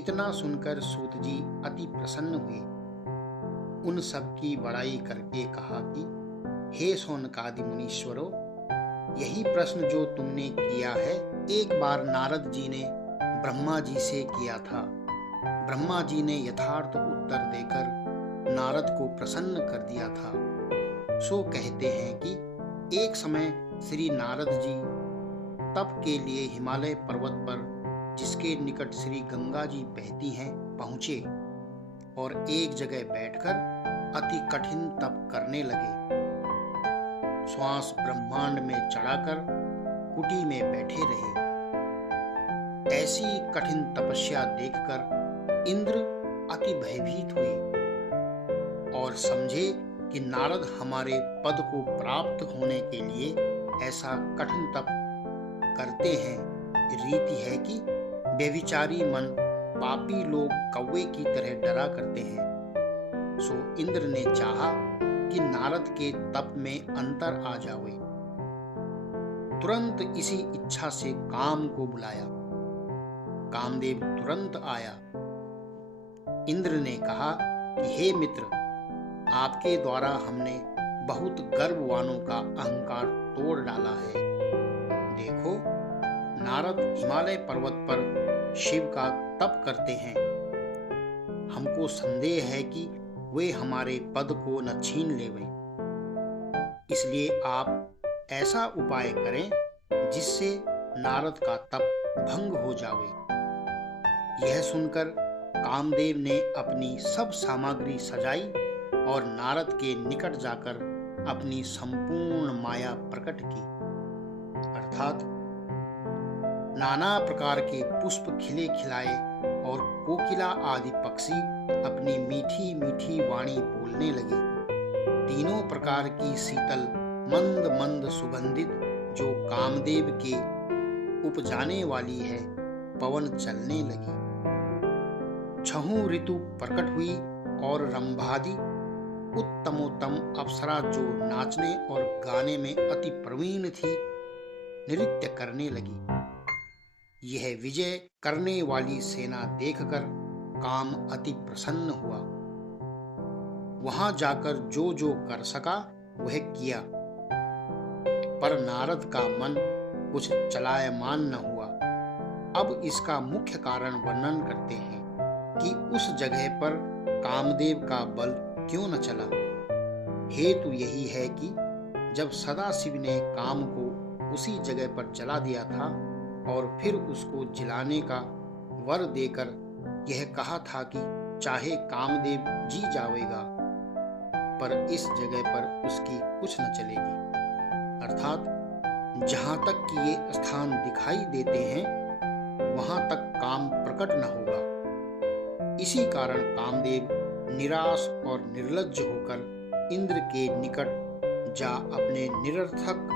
इतना सुनकर सूत जी अति प्रसन्न हुए। उन सब की बड़ाई करके कहा कि हे शौनकादि मुनीश्वरों, यही प्रश्न जो तुमने किया है एक बार नारद जी ने ब्रह्मा जी से किया था। ब्रह्मा जी ने यथार्थ उत्तर देकर नारद को प्रसन्न कर दिया था। सो कहते हैं कि एक समय श्री नारद जी तप के लिए हिमालय पर्वत पर, जिसके निकट श्री गंगा जी बहती हैं, पहुंचे और एक जगह बैठकर अति कठिन तप करने लगे। श्वास ब्रह्मांड में चढ़ाकर कुटी में बैठे रहे। ऐसी कठिन तपस्या देखकर इंद्र अति भयभीत हुए और समझे कि नारद हमारे पद को प्राप्त होने के लिए ऐसा कठिन तप करते हैं। रीति है कि व्यभिचारी मन पापी लोग कौवे की तरह डरा करते हैं। सो इंद्र ने चाहा कि नारद के तप में अंतर आ जावे। तुरंत इसी इच्छा से काम को बुलाया। कामदेव तुरंत आया। इंद्र ने कहा कि हे मित्र, आपके द्वारा हमने बहुत गर्ववानों का अहंकार तोड़ डाला है। देखो, नारद हिमालय पर्वत पर शिव का तप करते हैं। हमको संदेह है कि वे हमारे पद को न छीन लेवे। इसलिए आप ऐसा उपाय करें जिससे नारद का तप भंग हो जावे। यह सुनकर कामदेव ने अपनी सब सामग्री सजाई और नारद के निकट जाकर अपनी संपूर्ण माया प्रकट की। अर्थात नाना प्रकार के पुष्प खिले खिलाए और कोकिला आदि पक्षी अपनी मीठी मीठी वाणी बोलने लगे। तीनों प्रकार की शीतल मंद मंद सुगंधित जो कामदेव के उपजाने वाली है, पवन चलने लगी। छहों ऋतु प्रकट हुई और रंभादि उत्तमोत्तम अप्सरा जो नाचने और गाने में अति प्रवीण थी, नृत्य करने लगी। यह विजय करने वाली सेना देखकर काम अति प्रसन्न हुआ। वहां जाकर जो जो कर सका वह किया, पर नारद का मन कुछ चलायमान न हुआ। अब इसका मुख्य कारण वर्णन करते हैं कि उस जगह पर कामदेव का बल क्यों न चला। हेतु यही है कि जब सदाशिव ने काम को उसी जगह पर जला दिया था और फिर उसको जिलाने का वर देकर यह कहा था कि चाहे कामदेव जी जावेगा, पर इस जगह पर उसकी कुछ न चलेगी। अर्थात जहां तक कि ये स्थान दिखाई देते हैं वहां तक काम प्रकट न होगा। इसी कारण कामदेव निराश और निर्लज्ज होकर इंद्र के निकट जा अपने निरर्थक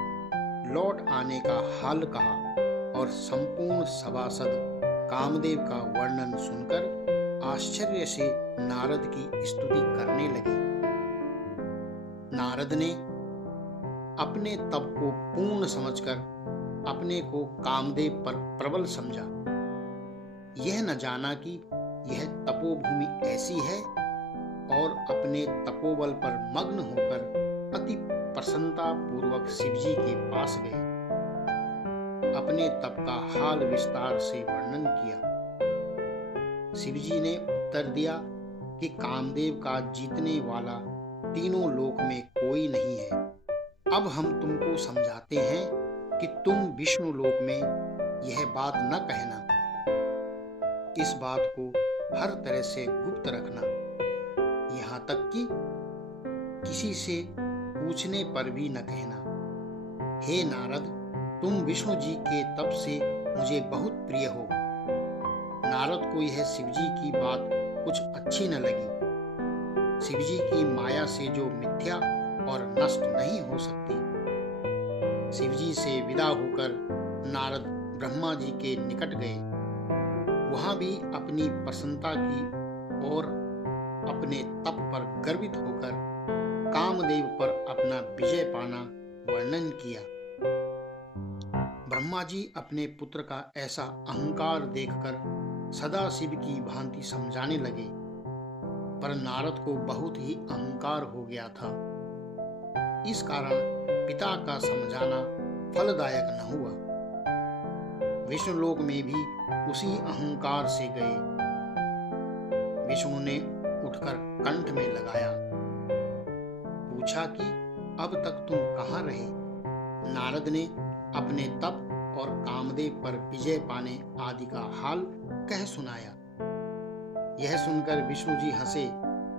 लौट आने का हाल कहा और संपूर्ण सभासद कामदेव का वर्णन सुनकर आश्चर्य से नारद की स्तुति करने लगे। नारद ने अपने तप को पूर्ण समझकर अपने को कामदेव पर प्रबल समझा। यह न जाना कि यह तपोभूमि ऐसी है और अपने तपोबल पर मग्न होकर अति प्रसन्नता पूर्वक शिवजी के पास गए। अपने तप का हाल विस्तार से वर्णन किया। शिवजी ने उत्तर दिया कि कामदेव का जीतने वाला तीनों लोक में कोई नहीं है। अब हम तुमको समझाते हैं कि तुम विष्णु लोक में यह बात न कहना। इस बात को हर तरह से गुप्त रखना, यहाँ तक कि किसी से पूछने पर भी न कहना। हे नारद, तुम विष्णु जी के तप से मुझे बहुत प्रिय हो। नारद को यह शिवजी की बात कुछ अच्छी न लगी। शिवजी की माया से जो मिथ्या और नष्ट नहीं हो सकती। शिवजी से विदा होकर नारद ब्रह्मा जी के निकट गए। वहां भी अपनी प्रसन्नता की और अपने तप पर गर्वित होकर कामदेव पर अपना विजय पाना वर्णन किया। ब्रह्मा जी अपने पुत्र का ऐसा अहंकार देखकर सदाशिव की भांति समझाने लगे, पर नारद को बहुत ही अहंकार हो गया था। इस कारण पिता का समझाना फलदायक न हुआ। विष्णुलोक में भी उसी अहंकार से गए। विष्णु ने उठकर कंठ में लगाया, पूछा कि अब तक तुम कहाँ रहे? नारद ने अपने तप और कामदेव पर विजय पाने आदि का हाल कह सुनाया। यह सुनकर विष्णु जी हंसे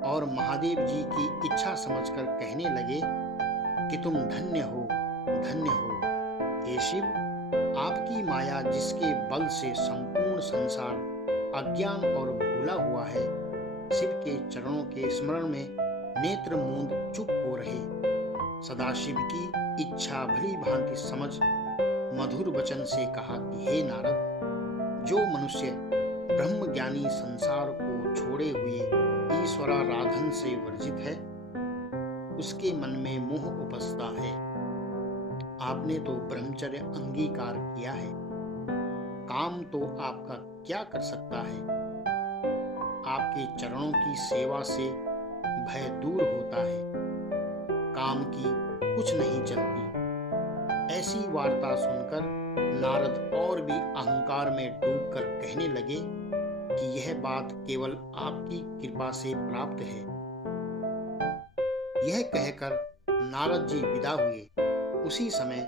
और महादेव जी की इच्छा समझकर कहने लगे कि तुम धन्य हो, धन्य हो। हे शिव, आपकी माया जिसके बल से संपूर्ण संसार अज्ञान और भूला हुआ है, शिव के चरणों के स्मरण में नेत्र मूंद चुप हो रहे। सदाशिव की इच्छा भली भांति समझ मधुर वचन से कहा कि हे नारद, जो मनुष्य ब्रह्मज्ञानी संसार को छोड़े हुए ईश्वराराधन से वर्जित है, उसके मन में मोह उपजता है। आपने तो ब्रह्मचर्य अंगीकार किया है, काम तो आपका क्या कर सकता है? आपके चरणों की सेवा से भय दूर होता है, काम की कुछ नहीं चलती। ऐसी वार्ता सुनकर नारद और भी अहंकार में डूबकर कहने लगे कि यह बात केवल आपकी कृपा से प्राप्त है। यह कहकर नारद जी विदा हुए। उसी समय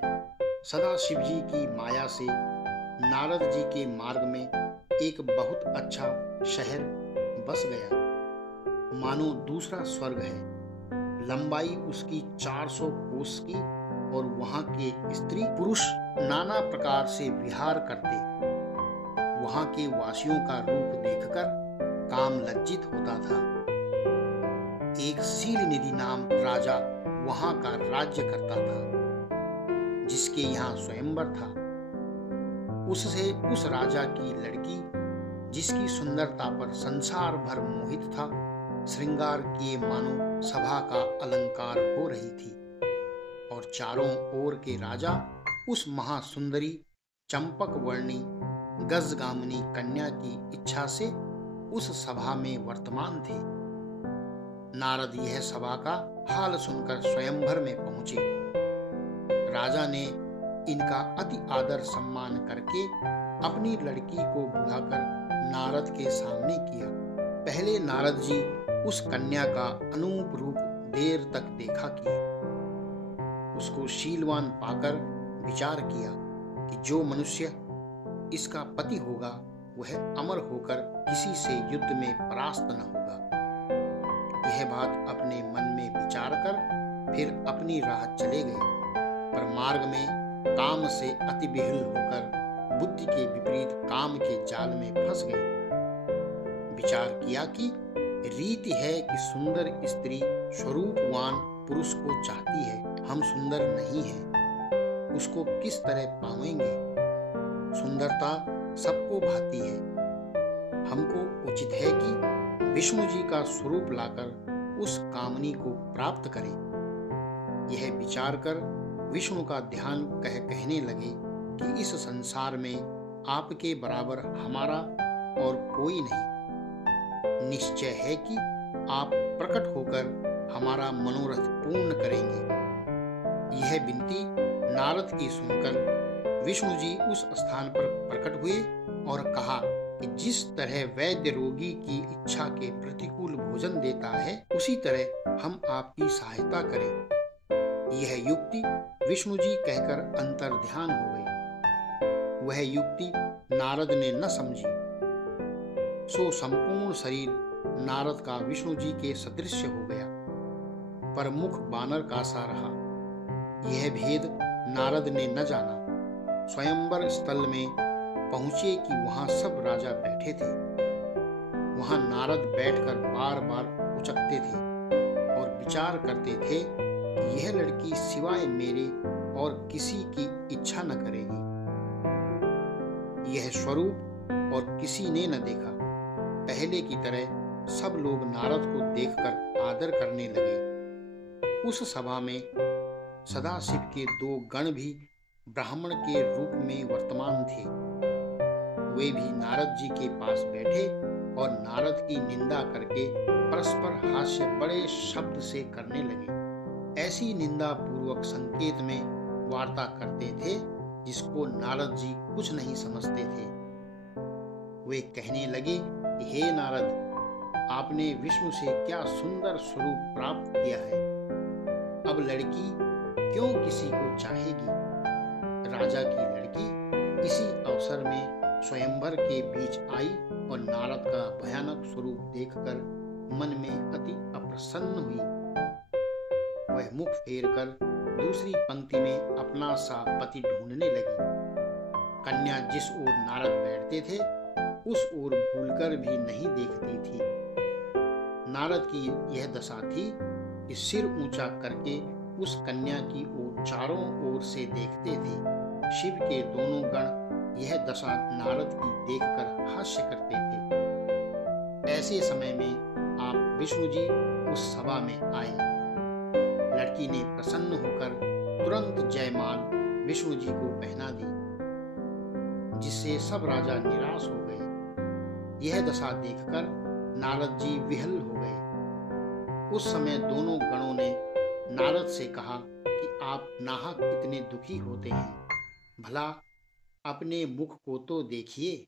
सदाशिव जी की माया से नारद जी के मार्ग में एक बहुत अच्छा शहर बस गया, मानो दूसरा स्वर्ग है। लंबाई उसकी 400 कोस की और वहां के स्त्री पुरुष नाना प्रकार से विहार करते। वहां के वासियों का रूप देखकर काम लज्जित होता था। एक शीलनिधि नाम राजा वहां का राज्य करता था, जिसके यहाँ स्वयंवर था। उससे उस राजा की लड़की, जिसकी सुंदरता पर संसार भर मोहित था, श्रृंगार किए मानो सभा का अलंकार हो रही थी। और चारों ओर के राजा उस महासुंदरी चंपक वर्णी गजगामिनी कन्या की इच्छा से उस सभा में वर्तमान थे। नारद यह सभा का हाल सुनकर स्वयंवर में पहुंचे। राजा ने इनका अति आदर सम्मान करके अपनी लड़की को बुलाकर नारद के सामने किया। पहले नारद जी उस कन्या का अनूप रूप देर तक देखा किए। उसको शीलवान पाकर विचार किया कि जो मनुष्य इसका पति होगा वह अमर होकर किसी से युद्ध में परास्त न होगा। यह बात अपने मन में विचार कर फिर अपनी राह चले गए, पर मार्ग में काम से अति विह्वल होकर बुद्धि के विपरीत काम के जाल में फंस गए। विचार किया कि रीति है कि सुंदर स्त्री स्वरूपवान पुरुष को चाहती है, हम सुंदर नहीं हैं, उसको किस तरह पावेंगे? सुंदरता सबको भाती है। हमको उचित है कि विष्णु जी का स्वरूप लाकर उस कामनी को प्राप्त करें। यह विचार कर विष्णु का ध्यान कहने लगे कि इस संसार में आपके बराबर हमारा और कोई नहीं। निश्चय है कि आप प्रकट होकर हमारा मनोरथ पूर्ण करेंगे। यह विनती नारद की सुनकर विष्णु जी उस स्थान पर प्रकट हुए और कहा कि जिस तरह वैद्य रोगी की इच्छा के प्रतिकूल भोजन देता है, उसी तरह हम आपकी सहायता करें। यह युक्ति विष्णु जी कहकर अंतर्ध्यान हो गई। वह युक्ति नारद ने न समझी, सो संपूर्ण शरीर नारद का विष्णु जी के सदृश हो गया, पर मुख बानर का सा रहा। यह भेद नारद ने न जाना। स्वयंवर स्थल में पहुंचे कि वहां सब राजा बैठे थे। वहां नारद बैठकर बार बार उचकते थे और विचार करते थे कि यह लड़की सिवाय मेरे और किसी की इच्छा न करेगी। यह स्वरूप और किसी ने न देखा। पहले की तरह सब लोग नारद को देखकर आदर करने लगे। उस सभा में सदाशिव के 2 गण भी ब्राह्मण के रूप में वर्तमान थे। वे भी नारद जी के पास बैठे और नारद की निंदा करके परस्पर हास्य बड़े शब्द से करने लगे। ऐसी निंदा पूर्वक संकेत में वार्ता करते थे जिसको नारद जी कुछ नहीं समझते थे। वे कहने लगे कि हे नारद, आपने विष्णु से क्या सुंदर स्वरूप प्राप्त किया है। अब लड़की क्यों किसी को चाहेगी। राजा की लड़की इसी अवसर में स्वयंवर के बीच आई और नारद का भयानक स्वरूप देखकर मन में अति अप्रसन्न हुई। वह मुख फेरकर दूसरी पंक्ति में अपना सा पति ढूंढने लगी। कन्या जिस ओर नारद बैठते थे उस ओर भूलकर भी नहीं देखती थी। नारद की यह दशा थी कि सिर ऊंचा करके उस कन्या की ओर चारों ओर से देखते थे। शिव के दोनों गण यह दशा नारद की देखकर हास्य करते थे। ऐसे समय में आप विष्णु जी उस सभा में आए। लड़की ने प्रसन्न होकर तुरंत जयमाल विष्णु जी को पहना दी, जिससे सब राजा निराश हो गए। यह दशा देखकर नारद जी विह्वल हो गए। उस समय दोनों गणों ने नारद से कहा कि आप नाहक इतने दुखी होते हैं, भला अपने मुख को तो देखिए।